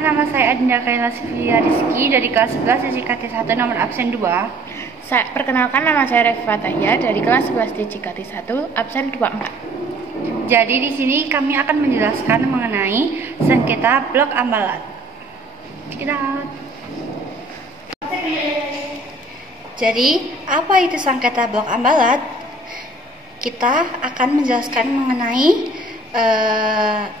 Perkenalkan, nama saya Adinda Kaila Sylvia Rizky dari kelas 11 DJKT 1 nomor absen 2. Perkenalkan, nama saya Revi Fatahia dari kelas 11 DJKT 1 absen 24. Jadi di sini kami akan menjelaskan mengenai sengketa blok Ambalat. Jadi, apa itu sengketa blok Ambalat? Kita akan menjelaskan mengenai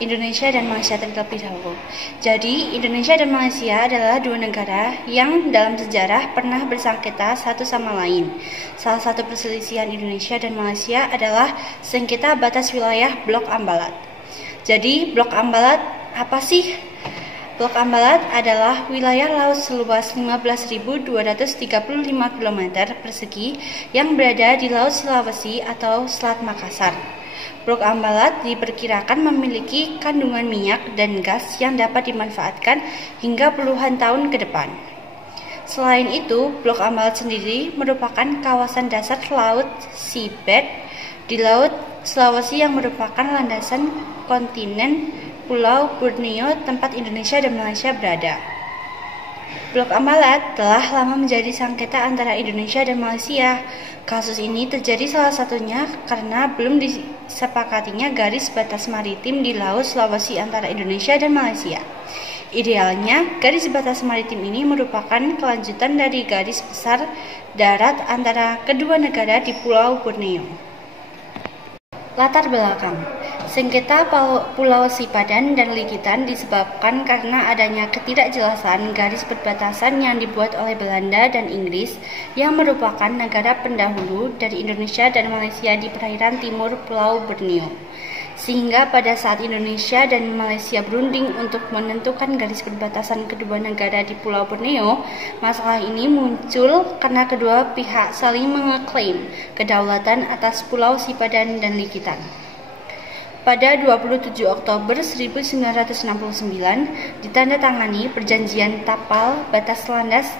Indonesia dan Malaysia terlebih dahulu. Jadi, Indonesia dan Malaysia adalah dua negara yang dalam sejarah pernah bersengketa satu sama lain. Salah satu perselisihan Indonesia dan Malaysia adalah sengketa batas wilayah Blok Ambalat. Jadi, Blok Ambalat apa sih? Blok Ambalat adalah wilayah laut seluas 15.235 km persegi yang berada di Laut Sulawesi atau Selat Makassar. Blok Ambalat diperkirakan memiliki kandungan minyak dan gas yang dapat dimanfaatkan hingga puluhan tahun ke depan. Selain itu, Blok Ambalat sendiri merupakan kawasan dasar laut seabed di Laut Sulawesi yang merupakan landasan kontinen Pulau Borneo tempat Indonesia dan Malaysia berada. Blok Ambalat telah lama menjadi sengketa antara Indonesia dan Malaysia. Kasus ini terjadi salah satunya karena belum disepakatinya garis batas maritim di Laut Sulawesi antara Indonesia dan Malaysia. Idealnya, garis batas maritim ini merupakan kelanjutan dari garis besar darat antara kedua negara di Pulau Borneo. Latar belakang: sengketa Pulau Sipadan dan Likitan disebabkan karena adanya ketidakjelasan garis perbatasan yang dibuat oleh Belanda dan Inggris yang merupakan negara pendahulu dari Indonesia dan Malaysia di perairan timur Pulau Borneo. Sehingga pada saat Indonesia dan Malaysia berunding untuk menentukan garis perbatasan kedua negara di Pulau Borneo, masalah ini muncul karena kedua pihak saling mengeklaim kedaulatan atas Pulau Sipadan dan Likitan. Pada 27 Oktober 1969, ditandatangani Perjanjian Tapal Batas Landas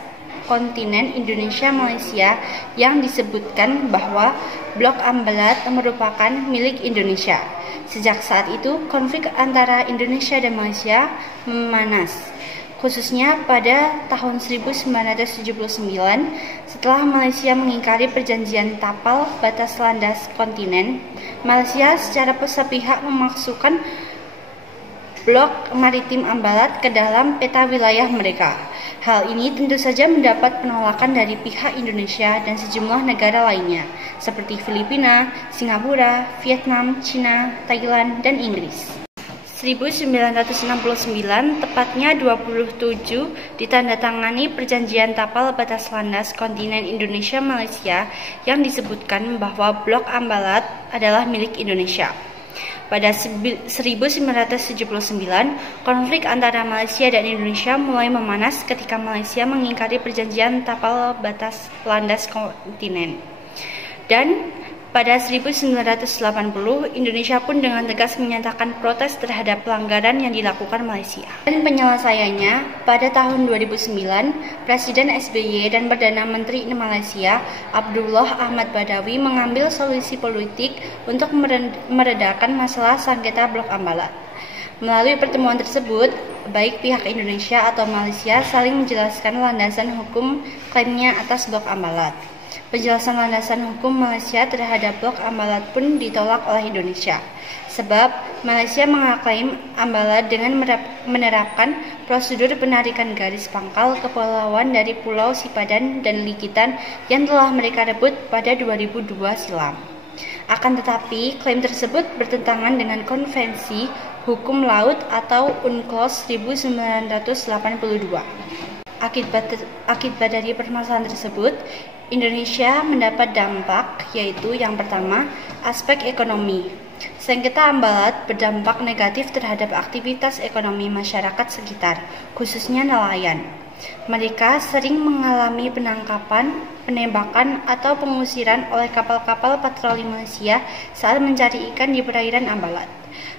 Kontinen Indonesia-Malaysia yang disebutkan bahwa Blok Ambalat merupakan milik Indonesia. Sejak saat itu, konflik antara Indonesia dan Malaysia memanas, khususnya pada tahun 1979 setelah Malaysia mengingkari Perjanjian Tapal Batas Landas Kontinen. Malaysia secara sepihak memasukkan blok maritim Ambalat ke dalam peta wilayah mereka. Hal ini tentu saja mendapat penolakan dari pihak Indonesia dan sejumlah negara lainnya, seperti Filipina, Singapura, Vietnam, Cina, Thailand, dan Inggris. 1969, tepatnya 27, ditandatangani Perjanjian Tapal Batas Landas Kontinen Indonesia-Malaysia yang disebutkan bahwa Blok Ambalat adalah milik Indonesia. Pada 1979, konflik antara Malaysia dan Indonesia mulai memanas ketika Malaysia mengingkari Perjanjian Tapal Batas Landas Kontinen. Dan pada 1980, Indonesia pun dengan tegas menyatakan protes terhadap pelanggaran yang dilakukan Malaysia. Dan penyelesaiannya, pada tahun 2009, Presiden SBY dan Perdana Menteri Malaysia, Abdullah Ahmad Badawi, mengambil solusi politik untuk meredakan masalah sengketa Blok Ambalat. Melalui pertemuan tersebut, baik pihak Indonesia atau Malaysia saling menjelaskan landasan hukum klaimnya atas Blok Ambalat. Penjelasan landasan hukum Malaysia terhadap Blok Ambalat pun ditolak oleh Indonesia, sebab Malaysia mengaklaim Ambalat dengan menerapkan prosedur penarikan garis pangkal kepulauan dari Pulau Sipadan dan Likitan yang telah mereka rebut pada 2002 silam. Akan tetapi, klaim tersebut bertentangan dengan Konvensi Hukum Laut atau UNCLOS 1982. Akibat dari permasalahan tersebut, Indonesia mendapat dampak, yaitu yang pertama, aspek ekonomi. Sengketa Ambalat berdampak negatif terhadap aktivitas ekonomi masyarakat sekitar, khususnya nelayan. Mereka sering mengalami penangkapan, penembakan, atau pengusiran oleh kapal-kapal patroli Malaysia saat mencari ikan di perairan Ambalat.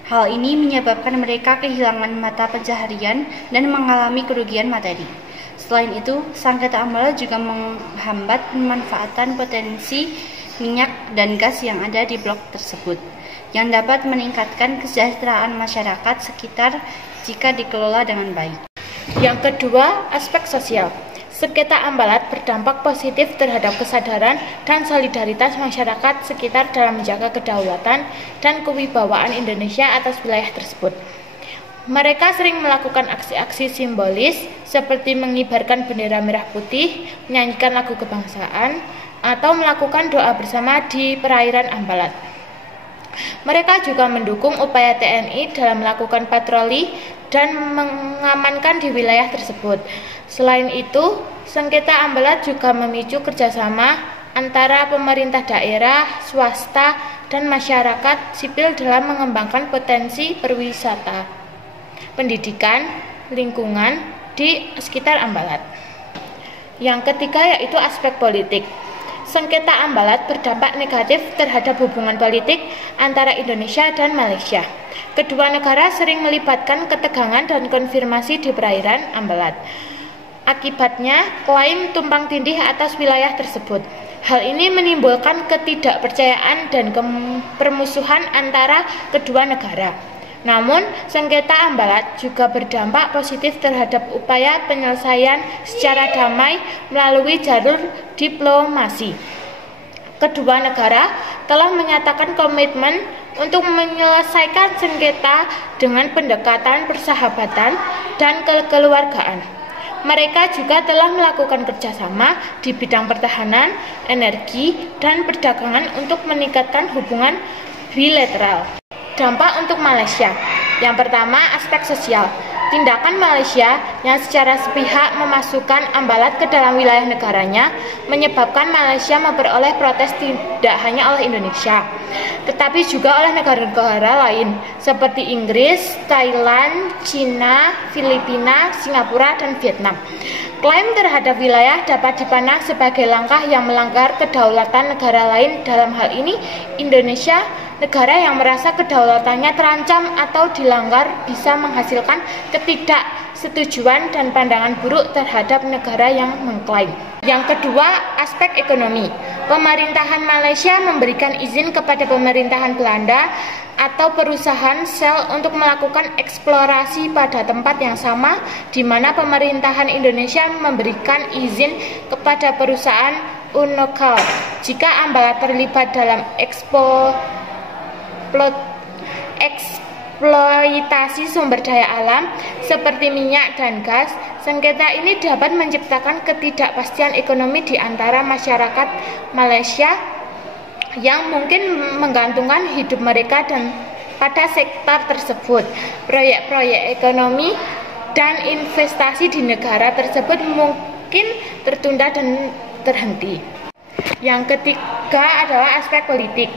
Hal ini menyebabkan mereka kehilangan mata pencaharian dan mengalami kerugian materi. Selain itu, sengketa Ambalat juga menghambat pemanfaatan potensi minyak dan gas yang ada di blok tersebut, yang dapat meningkatkan kesejahteraan masyarakat sekitar jika dikelola dengan baik. Yang kedua, aspek sosial. Sengketa Ambalat berdampak positif terhadap kesadaran dan solidaritas masyarakat sekitar dalam menjaga kedaulatan dan kewibawaan Indonesia atas wilayah tersebut. Mereka sering melakukan aksi-aksi simbolis seperti mengibarkan bendera merah putih, menyanyikan lagu kebangsaan, atau melakukan doa bersama di perairan Ambalat. Mereka juga mendukung upaya TNI dalam melakukan patroli dan mengamankan di wilayah tersebut. Selain itu, sengketa Ambalat juga memicu kerjasama antara pemerintah daerah, swasta, dan masyarakat sipil dalam mengembangkan potensi perwisata, pendidikan, lingkungan di sekitar Ambalat. Yang ketiga yaitu aspek politik. Sengketa Ambalat berdampak negatif terhadap hubungan politik antara Indonesia dan Malaysia. Kedua negara sering melibatkan ketegangan dan konfirmasi di perairan Ambalat. Akibatnya, klaim tumpang tindih atas wilayah tersebut. Hal ini menimbulkan ketidakpercayaan dan permusuhan antara kedua negara. Namun, sengketa Ambalat juga berdampak positif terhadap upaya penyelesaian secara damai melalui jalur diplomasi. Kedua negara telah menyatakan komitmen untuk menyelesaikan sengketa dengan pendekatan persahabatan dan kekeluargaan. Mereka juga telah melakukan kerjasama di bidang pertahanan, energi, dan perdagangan untuk meningkatkan hubungan bilateral. Dampak untuk Malaysia. Yang pertama, aspek sosial. Tindakan Malaysia yang secara sepihak memasukkan Ambalat ke dalam wilayah negaranya menyebabkan Malaysia memperoleh protes tidak hanya oleh Indonesia, tetapi juga oleh negara-negara lain seperti Inggris, Thailand, China, Filipina, Singapura, dan Vietnam. Klaim terhadap wilayah dapat dipandang sebagai langkah yang melanggar kedaulatan negara lain. Dalam hal ini, Indonesia, negara yang merasa kedaulatannya terancam atau dilanggar, bisa menghasilkan ketidaksetujuan dan pandangan buruk terhadap negara yang mengklaim. Yang kedua, aspek ekonomi. Pemerintahan Malaysia memberikan izin kepada pemerintahan Belanda atau perusahaan Shell untuk melakukan eksplorasi pada tempat yang sama, di mana pemerintahan Indonesia memberikan izin kepada perusahaan Unocal jika Ambalat terlibat dalam eksploitasi sumber daya alam seperti minyak dan gas. Sengketa ini dapat menciptakan ketidakpastian ekonomi di antara masyarakat Malaysia yang mungkin menggantungkan hidup mereka dan pada sektor tersebut. Proyek-proyek ekonomi dan investasi di negara tersebut mungkin tertunda dan terhenti. Yang ketiga adalah aspek politik.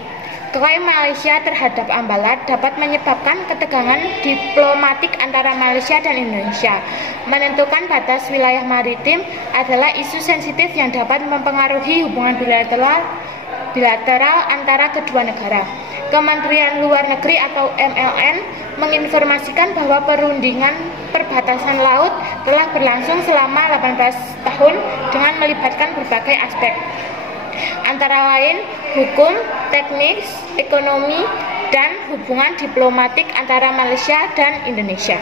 Klaim Malaysia terhadap Ambalat dapat menyebabkan ketegangan diplomatik antara Malaysia dan Indonesia. Menentukan batas wilayah maritim adalah isu sensitif yang dapat mempengaruhi hubungan bilateral antara kedua negara. Kementerian Luar Negeri atau MLN menginformasikan bahwa perundingan perbatasan laut telah berlangsung selama 18 tahun dengan melibatkan berbagai aspek, antara lain hukum, teknis, ekonomi, dan hubungan diplomatik antara Malaysia dan Indonesia.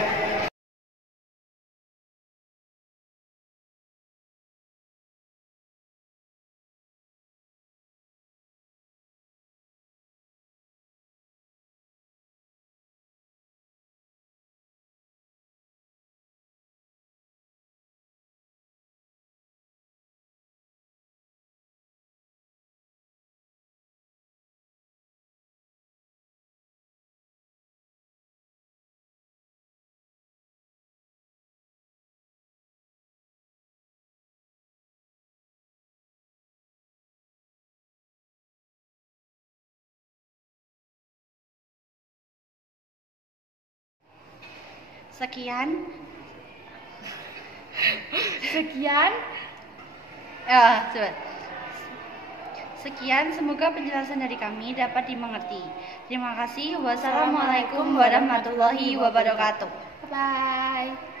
Sekian. Sekian, semoga penjelasan dari kami dapat dimengerti. Terima kasih. Wassalamualaikum warahmatullahi wabarakatuh. Bye.